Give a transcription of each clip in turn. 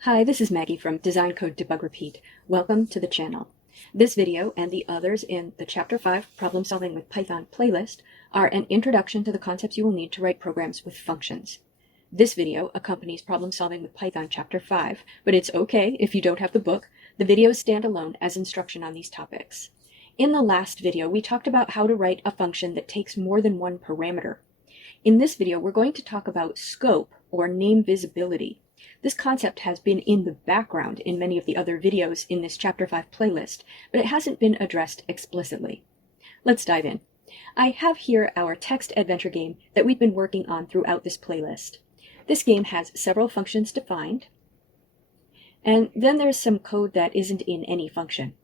Hi, this is Maggie from Design Code Debug Repeat. Welcome to the channel. This video and the others in the Chapter 5 Problem Solving with Python playlist are an introduction to the concepts you will need to write programs with functions. This video accompanies Problem Solving with Python Chapter 5, but it's okay if you don't have the book. The videos stand alone as instruction on these topics. In the last video, we talked about how to write a function that takes more than one parameter. In this video, we're going to talk about scope or name visibility. This concept has been in the background in many of the other videos in this Chapter 5 playlist, but it hasn't been addressed explicitly. Let's dive in. I have here our text adventure game that we've been working on throughout this playlist. This game has several functions defined, and then there's some code that isn't in any function.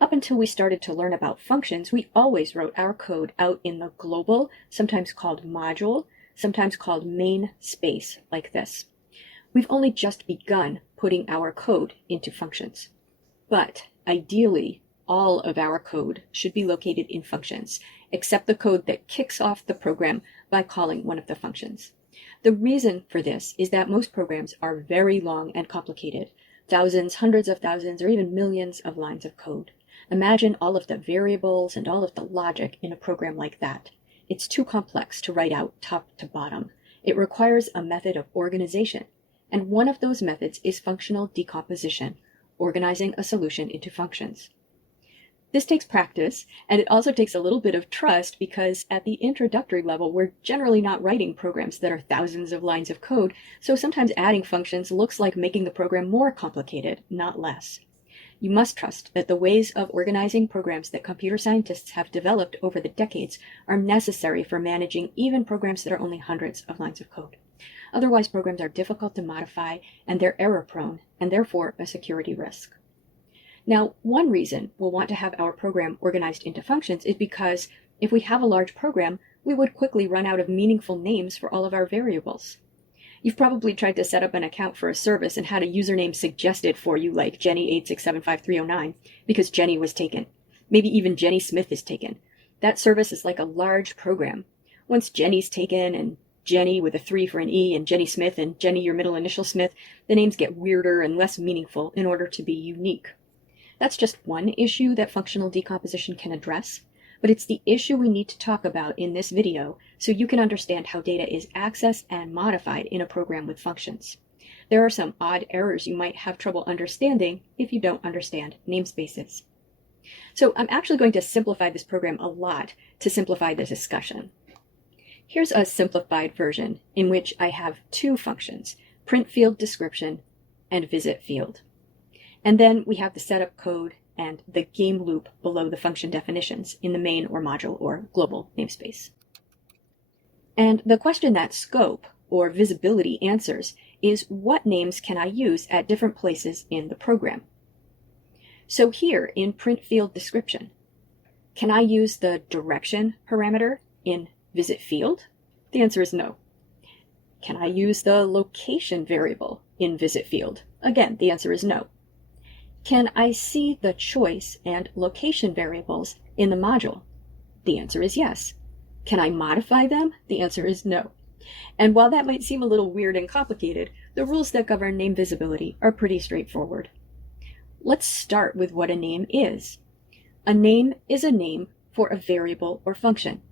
Up until we started to learn about functions, we always wrote our code out in the global, sometimes called module, sometimes called main space, like this. We've only just begun putting our code into functions. But ideally, all of our code should be located in functions, except the code that kicks off the program by calling one of the functions. The reason for this is that most programs are very long and complicated, thousands, hundreds of thousands, or even millions of lines of code. Imagine all of the variables and all of the logic in a program like that. It's too complex to write out top to bottom. It requires a method of organization. And one of those methods is functional decomposition, organizing a solution into functions. This takes practice, and it also takes a little bit of trust because at the introductory level, we're generally not writing programs that are thousands of lines of code, so sometimes adding functions looks like making the program more complicated, not less. You must trust that the ways of organizing programs that computer scientists have developed over the decades are necessary for managing even programs that are only hundreds of lines of code. Otherwise, programs are difficult to modify and they're error-prone, and therefore a security risk. Now, one reason we'll want to have our program organized into functions is because if we have a large program, we would quickly run out of meaningful names for all of our variables. You've probably tried to set up an account for a service and had a username suggested for you like Jenny8675309 because Jenny was taken. Maybe even Jenny Smith is taken. That service is like a large program. Once Jenny's taken and Jenny with a 3 for an E and Jenny Smith and Jenny your middle initial Smith, the names get weirder and less meaningful in order to be unique. That's just one issue that functional decomposition can address, but it's the issue we need to talk about in this video so you can understand how data is accessed and modified in a program with functions. There are some odd errors you might have trouble understanding if you don't understand namespaces. So I'm actually going to simplify this program a lot to simplify the discussion. Here's a simplified version in which I have two functions, print field description and visit field. And then we have the setup code and the game loop below the function definitions in the main or module or global namespace. And the question that scope or visibility answers is what names can I use at different places in the program? So here in print field description, can I use the direction parameter in visit field? The answer is no. Can I use the location variable in visit field? Again, the answer is no. Can I see the choice and location variables in the module? The answer is yes. Can I modify them? The answer is no. And while that might seem a little weird and complicated, the rules that govern name visibility are pretty straightforward. Let's start with what a name is. A name is a name for a variable or function.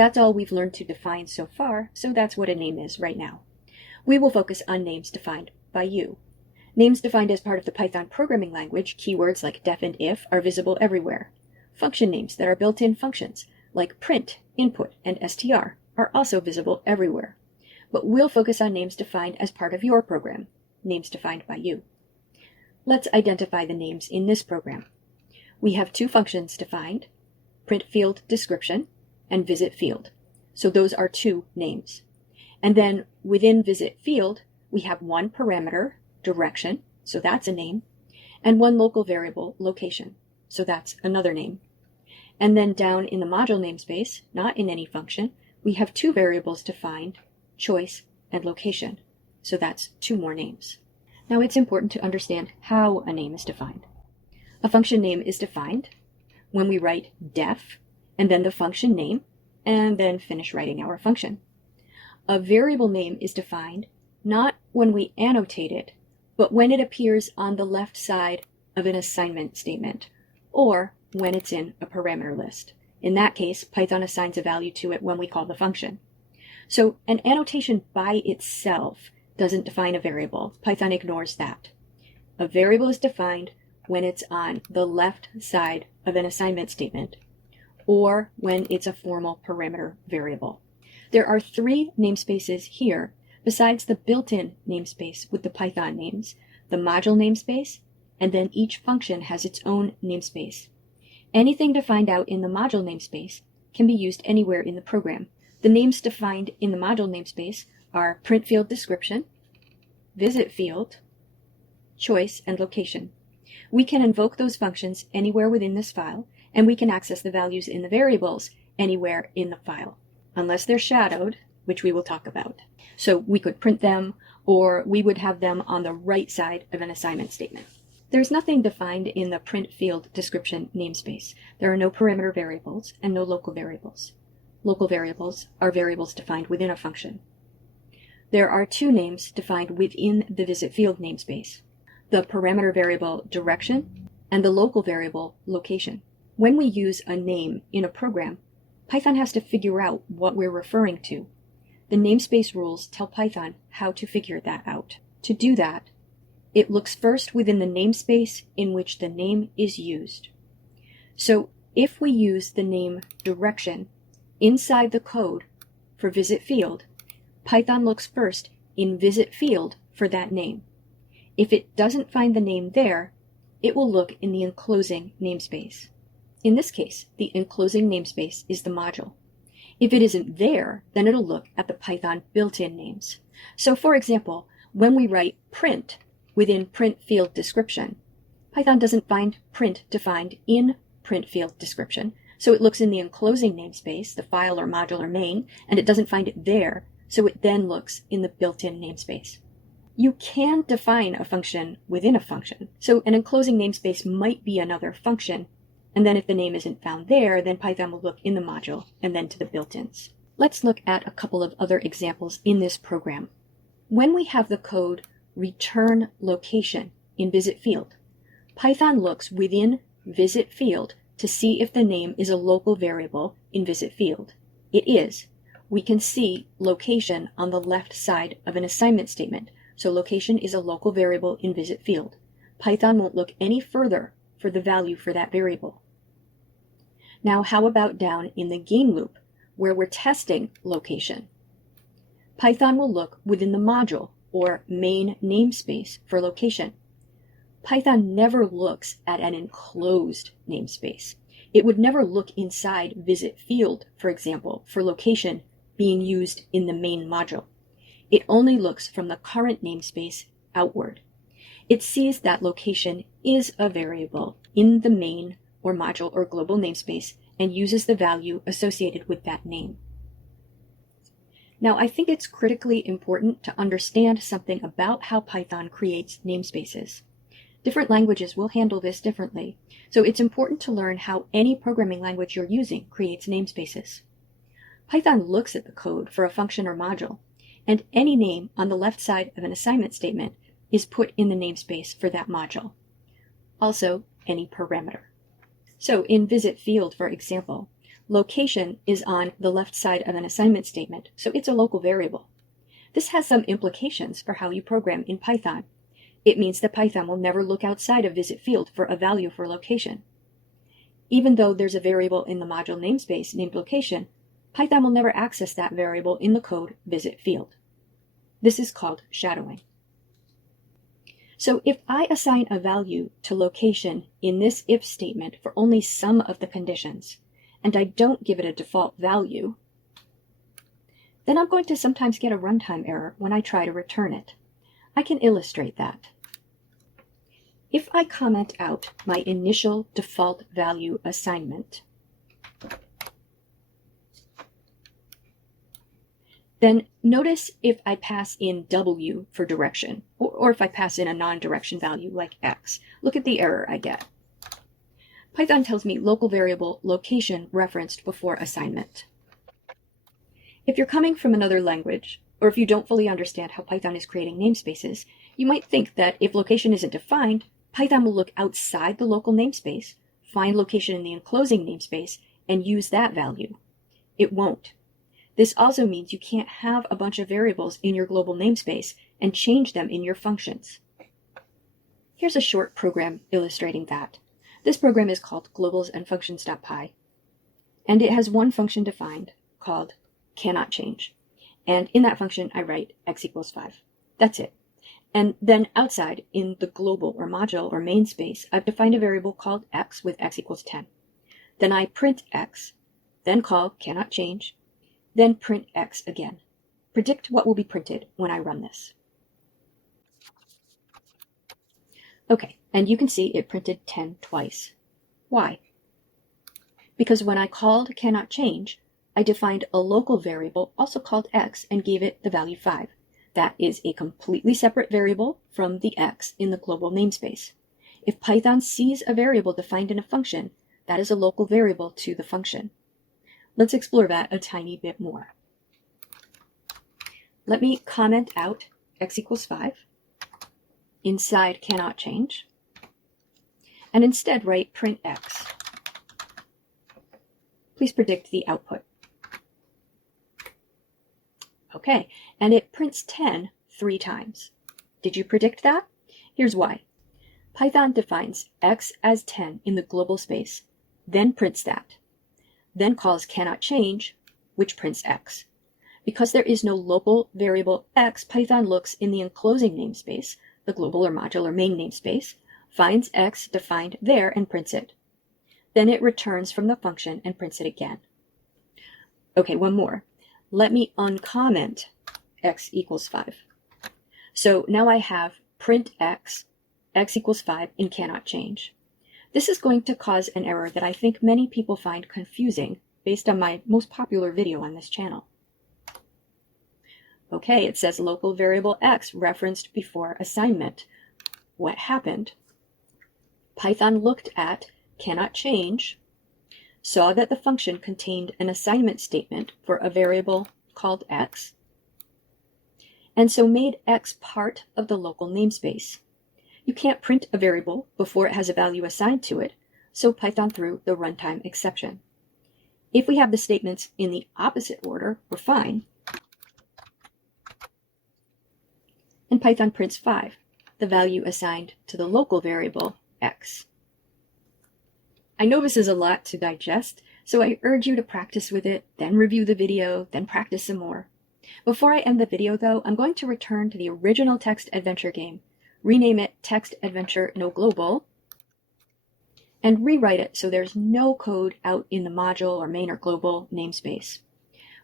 That's all we've learned to define so far, so that's what a name is right now. We will focus on names defined by you. Names defined as part of the Python programming language, keywords like def and if, are visible everywhere. Function names that are built-in functions, like print, input, and str, are also visible everywhere. But we'll focus on names defined as part of your program, names defined by you. Let's identify the names in this program. We have two functions defined, print field description and visit field. So those are two names. And then within visit field, we have one parameter, direction, so that's a name, and one local variable, location, so that's another name. And then down in the module namespace, not in any function, we have two variables defined, choice and location, so that's two more names. Now it's important to understand how a name is defined. A function name is defined when we write def and then the function name, and then finish writing our function. A variable name is defined not when we annotate it, but when it appears on the left side of an assignment statement, or when it's in a parameter list. In that case, Python assigns a value to it when we call the function. So an annotation by itself doesn't define a variable. Python ignores that. A variable is defined when it's on the left side of an assignment statement, or when it's a formal parameter variable. There are 3 namespaces here, besides the built-in namespace with the Python names, the module namespace, and then each function has its own namespace. Anything defined out in the module namespace can be used anywhere in the program. The names defined in the module namespace are print field description, visit field, choice, and location. We can invoke those functions anywhere within this file, and we can access the values in the variables anywhere in the file, unless they're shadowed, which we will talk about. So we could print them, or we would have them on the right side of an assignment statement. There's nothing defined in the print field description namespace. There are no parameter variables and no local variables. Local variables are variables defined within a function. There are 2 names defined within the visit field namespace: the parameter variable direction and the local variable location. When we use a name in a program, Python has to figure out what we're referring to. The namespace rules tell Python how to figure that out. To do that, it looks first within the namespace in which the name is used. So if we use the name direction inside the code for visit field, Python looks first in visit field for that name. If it doesn't find the name there, it will look in the enclosing namespace. In this case, the enclosing namespace is the module. If it isn't there, then it'll look at the Python built-in names. So for example, when we write print within print field description, Python doesn't find print defined in print field description, so it looks in the enclosing namespace, the file or module or main, and it doesn't find it there, so it then looks in the built-in namespace. You can define a function within a function, so an enclosing namespace might be another function, and then if the name isn't found there, then Python will look in the module and then to the built-ins. Let's look at a couple of other examples in this program. When we have the code return location in visit field, Python looks within visit field to see if the name is a local variable in visit field. It is. We can see location on the left side of an assignment statement, so location is a local variable in visit field. Python won't look any further for the value for that variable. Now how about down in the game loop, where we're testing location? Python will look within the module or main namespace for location. Python never looks at an enclosed namespace. It would never look inside visit field, for example, for location being used in the main module. It only looks from the current namespace outward. It sees that location is a variable in the main or module or global namespace and uses the value associated with that name. Now, I think it's critically important to understand something about how Python creates namespaces. Different languages will handle this differently, so it's important to learn how any programming language you're using creates namespaces. Python looks at the code for a function or module, and any name on the left side of an assignment statement is put in the namespace for that module. Also, any parameter. So in visit field, for example, location is on the left side of an assignment statement, so it's a local variable. This has some implications for how you program in Python. It means that Python will never look outside of visit field for a value for location. Even though there's a variable in the module namespace named location, Python will never access that variable in the code visit field. This is called shadowing. So if I assign a value to location in this if statement for only some of the conditions, and I don't give it a default value, then I'm going to sometimes get a runtime error when I try to return it. I can illustrate that. If I comment out my initial default value assignment, then notice if I pass in W for direction, or if I pass in a non-direction value like X. Look at the error I get. Python tells me local variable location referenced before assignment. If you're coming from another language, or if you don't fully understand how Python is creating namespaces, you might think that if location isn't defined, Python will look outside the local namespace, find location in the enclosing namespace, and use that value. It won't. This also means you can't have a bunch of variables in your global namespace and change them in your functions. Here's a short program illustrating that. This program is called globalsandfunctions.py, and it has one function defined called cannotChange. And in that function, I write x equals 5. That's it. And then outside, in the global or module or main space, I've defined a variable called x with x equals 10. Then I print x, then call cannotChange, then print x again. Predict what will be printed when I run this. Okay, and you can see it printed 10 twice. Why? Because when I called cannotChange, I defined a local variable also called x and gave it the value 5. That is a completely separate variable from the x in the global namespace. If Python sees a variable defined in a function, that is a local variable to the function. Let's explore that a tiny bit more. Let me comment out x equals 5 inside cannotChange, and instead write print x. Please predict the output. Okay, and it prints 10 3 times. Did you predict that? Here's why. Python defines x as 10 in the global space, then prints that, then calls cannotChange, which prints x. Because there is no local variable x, Python looks in the enclosing namespace, the global or module or main namespace, finds x defined there and prints it. Then it returns from the function and prints it again. Okay, one more. Let me uncomment x equals 5. So now I have print x equals 5 in cannotChange. This is going to cause an error that I think many people find confusing based on my most popular video on this channel. Okay, it says local variable x referenced before assignment. What happened? Python looked at cannotChange, saw that the function contained an assignment statement for a variable called x, and so made x part of the local namespace. You can't print a variable before it has a value assigned to it, so Python threw the runtime exception. If we have the statements in the opposite order, we're fine. And Python prints 5, the value assigned to the local variable x. I know this is a lot to digest, so I urge you to practice with it, then review the video, then practice some more. Before I end the video though, I'm going to return to the original text adventure game, rename it Text Adventure No Global, and rewrite it so there's no code out in the module or main or global namespace.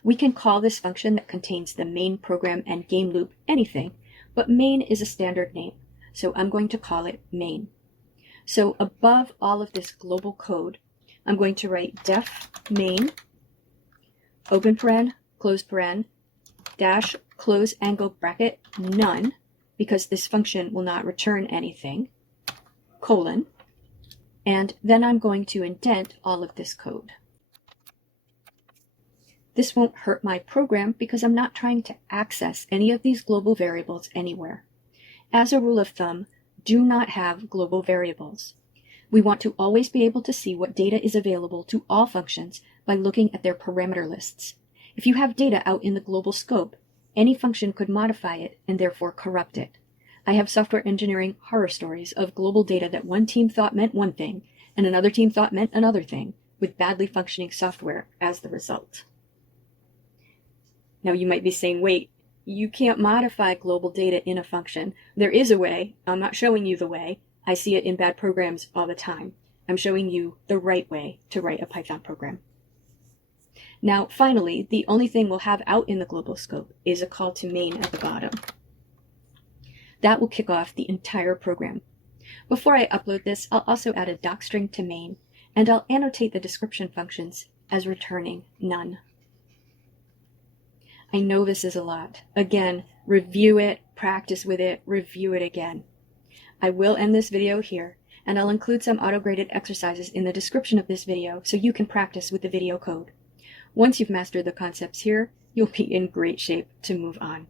We can call this function that contains the main program and game loop anything, but main is a standard name, so I'm going to call it main. So above all of this global code, I'm going to write def main, open paren, close paren, dash, close angle bracket, none, because this function will not return anything, colon, and then I'm going to indent all of this code. This won't hurt my program because I'm not trying to access any of these global variables anywhere. As a rule of thumb, do not have global variables. We want to always be able to see what data is available to all functions by looking at their parameter lists. If you have data out in the global scope, any function could modify it and therefore corrupt it. I have software engineering horror stories of global data that one team thought meant one thing and another team thought meant another thing, with badly functioning software as the result. Now you might be saying, wait, you can't modify global data in a function. There is a way. I'm not showing you the way. I see it in bad programs all the time. I'm showing you the right way to write a Python program. Now, finally, the only thing we'll have out in the global scope is a call to main at the bottom. That will kick off the entire program. Before I upload this, I'll also add a docstring to main, and I'll annotate the description functions as returning none. I know this is a lot. Again, review it, practice with it, review it again. I will end this video here, and I'll include some auto-graded exercises in the description of this video so you can practice with the video code. Once you've mastered the concepts here, you'll be in great shape to move on.